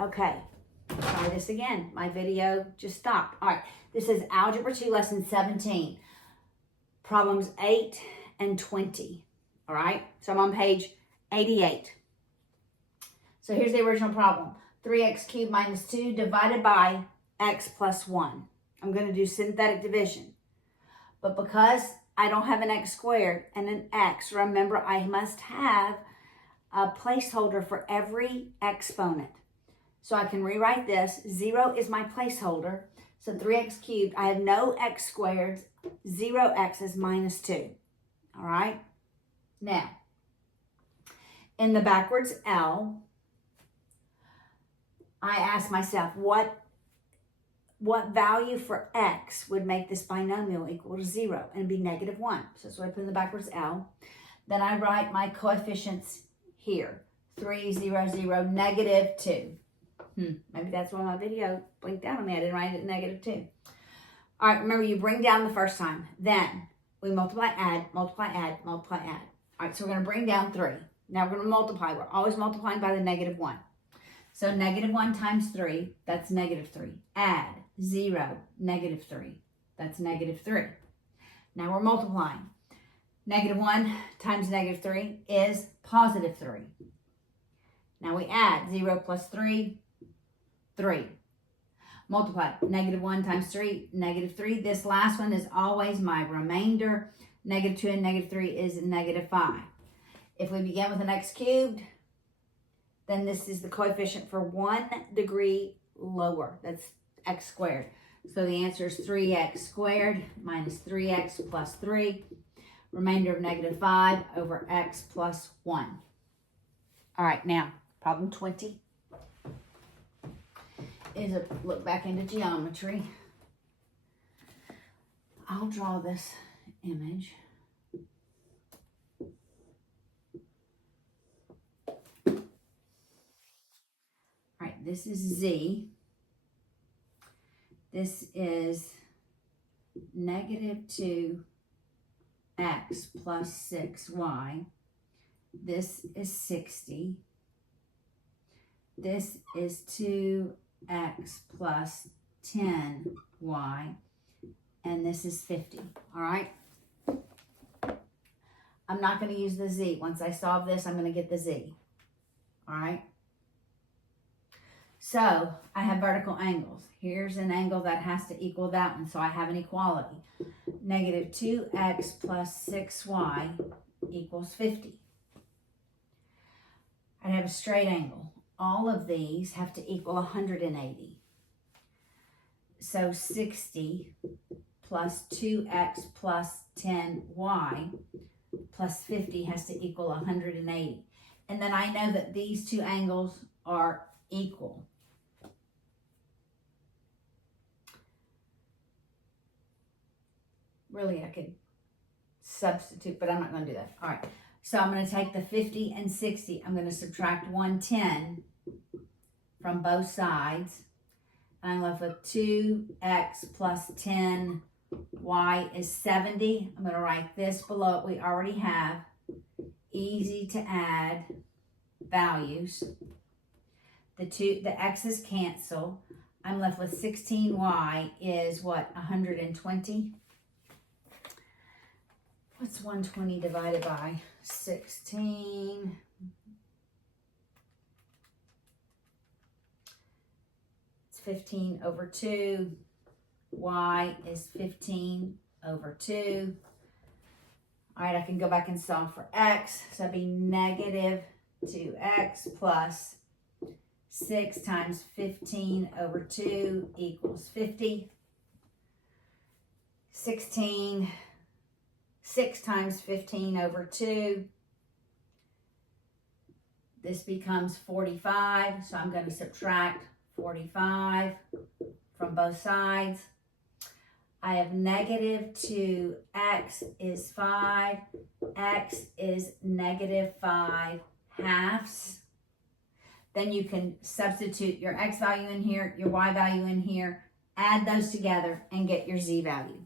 Okay, try this again. My video just stopped. All right, this is Algebra 2, Lesson 17. Problems 8 and 20. All right, so I'm on page 88. So here's the original problem. 3x cubed minus 2 divided by x plus 1. I'm going to do synthetic division. But because I don't have an x squared and an x, remember I must have a placeholder for every exponent. So I can rewrite this. 0 is my placeholder. So 3x cubed, I have no x squared. 0x is minus 2. All right? Now, in the backwards L, I ask myself, what value for x would make this binomial equal to 0 and be negative 1? So that's what I put in the backwards L. Then I write my coefficients here. 3, 0, 0, negative 2. Maybe that's why my video blinked out on me. I didn't write it negative 2. All right, remember you bring down the first time. Then we multiply, add, multiply, add, multiply, add. All right, so we're going to bring down 3. Now we're going to multiply. We're always multiplying by the negative 1. So negative 1 times 3, that's negative 3. Add 0, negative 3. That's negative 3. Now we're multiplying. Negative 1 times negative 3 is positive 3. Now we add 0 plus 3, 3. Multiply. Negative 1 times 3, negative 3. This last one is always my remainder. Negative 2 and negative 3 is negative 5. If we begin with an x cubed, then this is the coefficient for 1 degree lower. That's x squared. So the answer is 3x squared minus 3x plus 3. Remainder of negative 5 over x plus 1. All right, now, problem 20 is a look back into geometry. I'll draw this image. All right, this is Z. This is negative 2x plus 6y. This is 60. This is 2x plus 10y. And this is 50. All right? I'm not going to use the z. Once I solve this, I'm going to get the z. All right? So I have vertical angles. Here's an angle that has to equal that one, so I have an equality. Negative 2x plus 6y equals 50. I have a straight angle. All of these have to equal 180. So 60 plus 2x plus 10y plus 50 has to equal 180. And then I know that these two angles are equal. Really, I could substitute, but I'm not going to do that. All right. So I'm going to take the 50 and 60. I'm going to subtract 110 from both sides. I'm left with 2x plus 10y is 70. I'm going to write this below it. We already have easy to add values. The x's cancel. I'm left with 16y is what? 120. What's 120 divided by 16? It's 15 over 2. Y is 15 over 2. All right, I can go back and solve for x. So that'd be negative 2x plus 6 times 15 over 2 equals 50. 6 times 15 over 2. This becomes 45, so I'm going to subtract 45 from both sides. I have negative 2x is 5. X is negative 5 halves. Then you can substitute your x value in here, your y value in here, add those together, and get your z value.